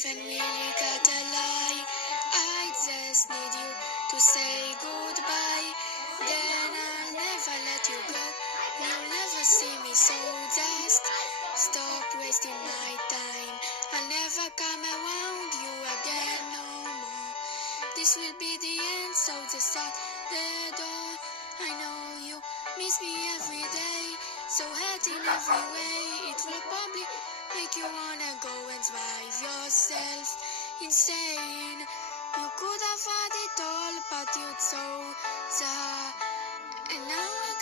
even really gotta lie. I just need you to say goodbye. Then I'll never let you go. You'll never see me, so just stop wasting my time. I'll never come around you again no more. This will be the end, so just shut the door. I know you miss me every day, so hurt in every way. It will probably make you wanna go and drive yourself insane. You could have had it all, but you'd so sad. And now I